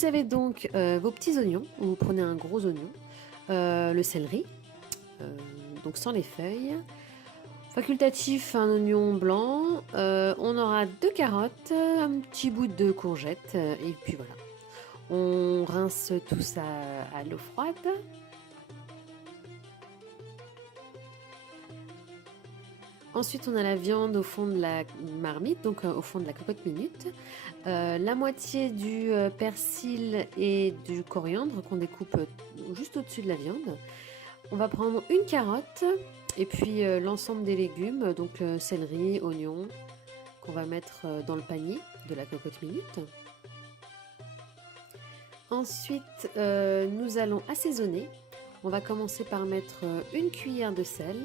Vous avez donc vos petits oignons, vous prenez un gros oignon, le céleri, donc sans les feuilles. Facultatif, un oignon blanc, on aura 2 carottes, un petit bout de courgette, et puis voilà. On rince tout ça à l'eau froide. Ensuite, on a la viande au fond de la marmite, donc au fond de la cocotte minute. La moitié du persil et du coriandre qu'on découpe juste au-dessus de la viande. On va prendre une carotte et puis l'ensemble des légumes, donc céleri, oignon, qu'on va mettre dans le panier de la cocotte minute. Ensuite, nous allons assaisonner. On va commencer par mettre une cuillère de sel.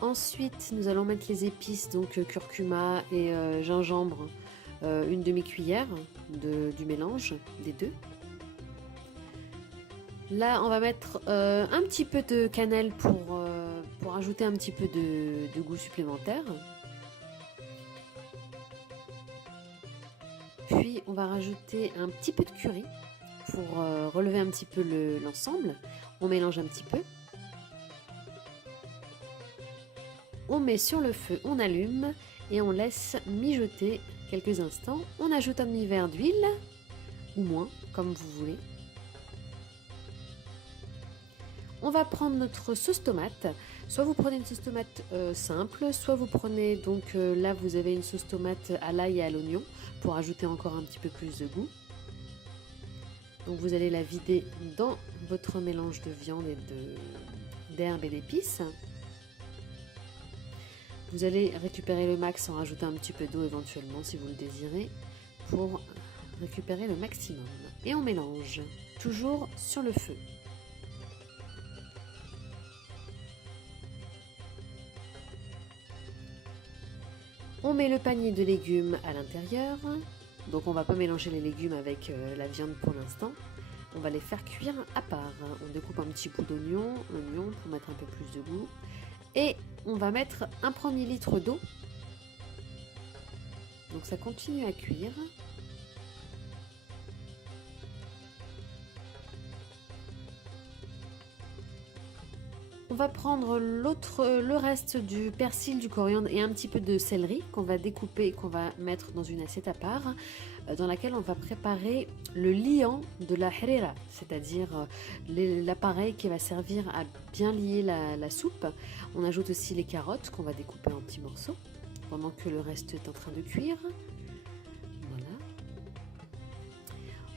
Ensuite, nous allons mettre les épices, donc curcuma et gingembre, une demi-cuillère du mélange des deux. Là, on va mettre un petit peu de cannelle pour ajouter un petit peu de goût supplémentaire. Puis, on va rajouter un petit peu de curry pour relever un petit peu l'ensemble. On mélange un petit peu. On met sur le feu, on allume et on laisse mijoter quelques instants. On ajoute un demi-verre d'huile, ou moins, comme vous voulez. On va prendre notre sauce tomate. Soit vous prenez une sauce tomate simple, soit vous prenez, donc là vous avez une sauce tomate à l'ail et à l'oignon pour ajouter encore un petit peu plus de goût. Donc vous allez la vider dans votre mélange de viande et d'herbes et d'épices. Vous allez récupérer le max en rajoutant un petit peu d'eau éventuellement si vous le désirez pour récupérer le maximum. Et on mélange, toujours sur le feu. On met le panier de légumes à l'intérieur. Donc on ne va pas mélanger les légumes avec la viande pour l'instant. On va les faire cuire à part. On découpe un petit bout d'oignon pour mettre un peu plus de goût. Et on va mettre un premier litre d'eau. Donc ça continue à cuire. On va prendre le reste du persil, du coriandre et un petit peu de céleri qu'on va découper et qu'on va mettre dans une assiette à part, dans laquelle on va préparer le liant de la harira, c'est-à-dire l'appareil qui va servir à bien lier la soupe. On ajoute aussi les carottes qu'on va découper en petits morceaux pendant que le reste est en train de cuire. Voilà.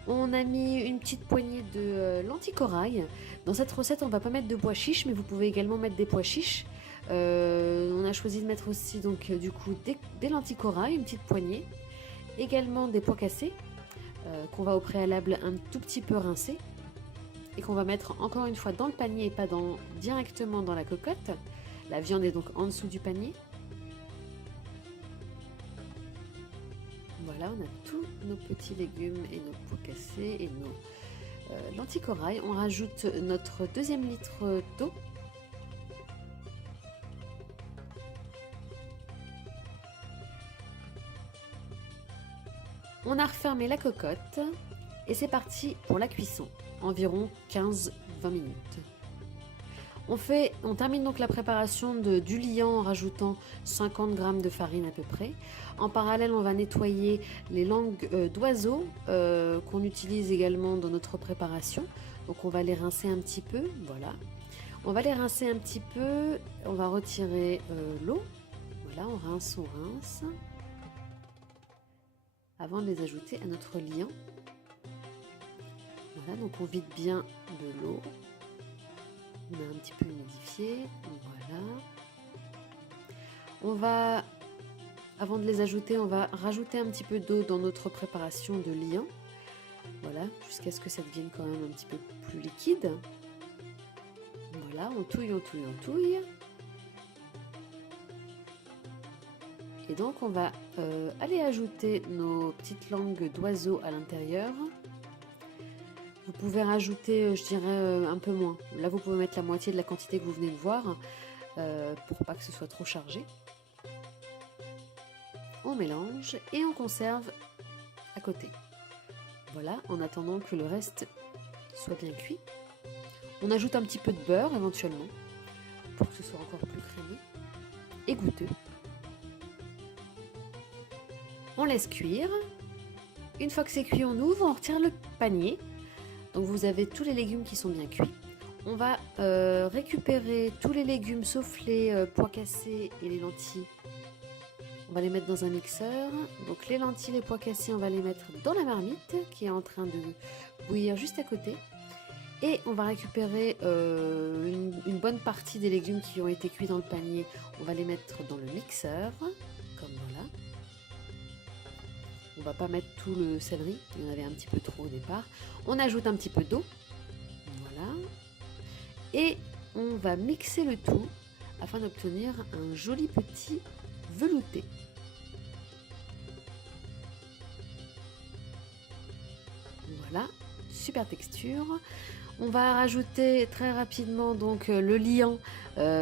On a mis une petite poignée de lentilles corail. Dans cette recette, on ne va pas mettre de pois chiches, mais vous pouvez également mettre des pois chiches. On a choisi de mettre aussi donc du coup des lentilles corail, une petite poignée. Également des pois cassés qu'on va au préalable un tout petit peu rincer et qu'on va mettre encore une fois dans le panier et pas directement dans la cocotte. La viande est donc en dessous du panier. Voilà, on a tous nos petits légumes et nos pois cassés et nos lentilles corail. On rajoute notre deuxième litre d'eau. On a refermé la cocotte et c'est parti pour la cuisson, environ 15-20 minutes. On termine donc la préparation du liant en rajoutant 50 g de farine à peu près. En parallèle, on va nettoyer les langues d'oiseaux qu'on utilise également dans notre préparation. Donc on va les rincer un petit peu, voilà. On va les rincer un petit peu, on va retirer l'eau. Voilà, on rince. Avant de les ajouter à notre liant. Voilà, donc on vide bien de l'eau. On a un petit peu humidifié, voilà. Avant de les ajouter, on va rajouter un petit peu d'eau dans notre préparation de liant. Voilà, jusqu'à ce que ça devienne quand même un petit peu plus liquide. Voilà, on touille. Et donc on va aller ajouter nos petites langues d'oiseaux à l'intérieur. Vous pouvez rajouter, je dirais, un peu moins. Là, vous pouvez mettre la moitié de la quantité que vous venez de voir pour pas que ce soit trop chargé. On mélange et on conserve à côté. Voilà, en attendant que le reste soit bien cuit. On ajoute un petit peu de beurre éventuellement pour que ce soit encore plus crémeux et goûteux. On laisse cuire. Une fois que c'est cuit, on ouvre, on retire le panier. Donc vous avez tous les légumes qui sont bien cuits. On va récupérer tous les légumes sauf les pois cassés et les lentilles. On va les mettre dans un mixeur. Donc les lentilles, les pois cassés, on va les mettre dans la marmite qui est en train de bouillir juste à côté. Et on va récupérer une bonne partie des légumes qui ont été cuits dans le panier. On va les mettre dans le mixeur, comme voilà. On va pas mettre tout le céleri, il y en avait un petit peu trop au départ. On ajoute un petit peu d'eau, voilà. Et on va mixer le tout afin d'obtenir un joli petit velouté. Voilà, super texture. On va rajouter très rapidement donc le liant,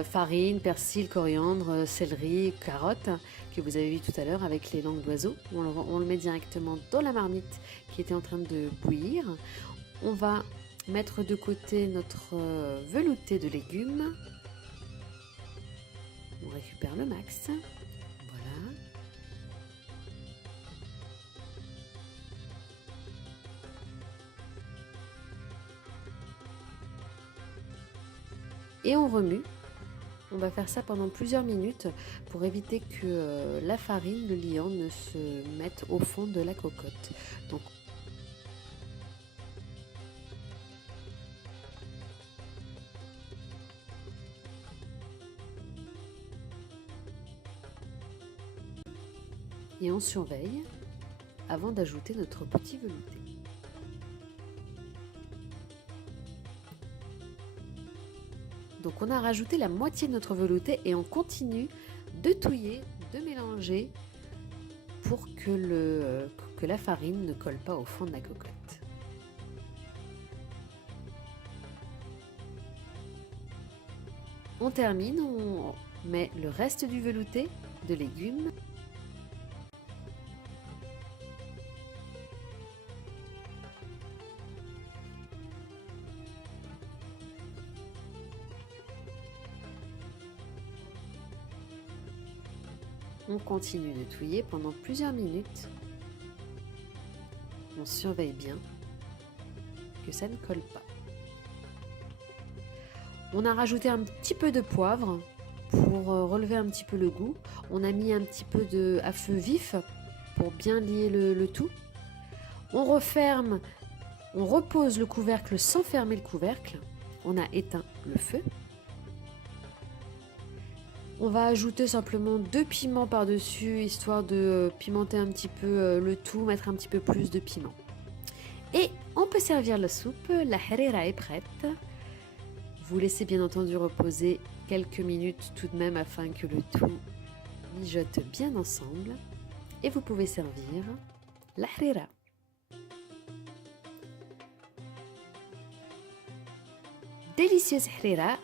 farine, persil, coriandre, céleri, carottes que vous avez vu tout à l'heure avec les langues d'oiseaux. On le met directement dans la marmite qui était en train de bouillir. On va mettre de côté notre velouté de légumes. On récupère le max. Voilà. Et on remue. On va faire ça pendant plusieurs minutes pour éviter que la farine, le liant ne se mette au fond de la cocotte. Donc, et on surveille avant d'ajouter notre petit velouté. Donc on a rajouté la moitié de notre velouté et on continue de touiller, de mélanger pour que la farine ne colle pas au fond de la cocotte. On termine, on met le reste du velouté de légumes. On continue de touiller pendant plusieurs minutes. On surveille bien que ça ne colle pas. On a rajouté un petit peu de poivre pour relever un petit peu le goût. On a mis un petit peu à feu vif pour bien lier le tout. On referme, on repose le couvercle sans fermer le couvercle. On a éteint le feu. On va ajouter simplement 2 piments par-dessus, histoire de pimenter un petit peu le tout, mettre un petit peu plus de piment. Et on peut servir la soupe, la harira est prête. Vous laissez bien entendu reposer quelques minutes tout de même afin que le tout mijote bien ensemble. Et vous pouvez servir la harira. Délicieuse harira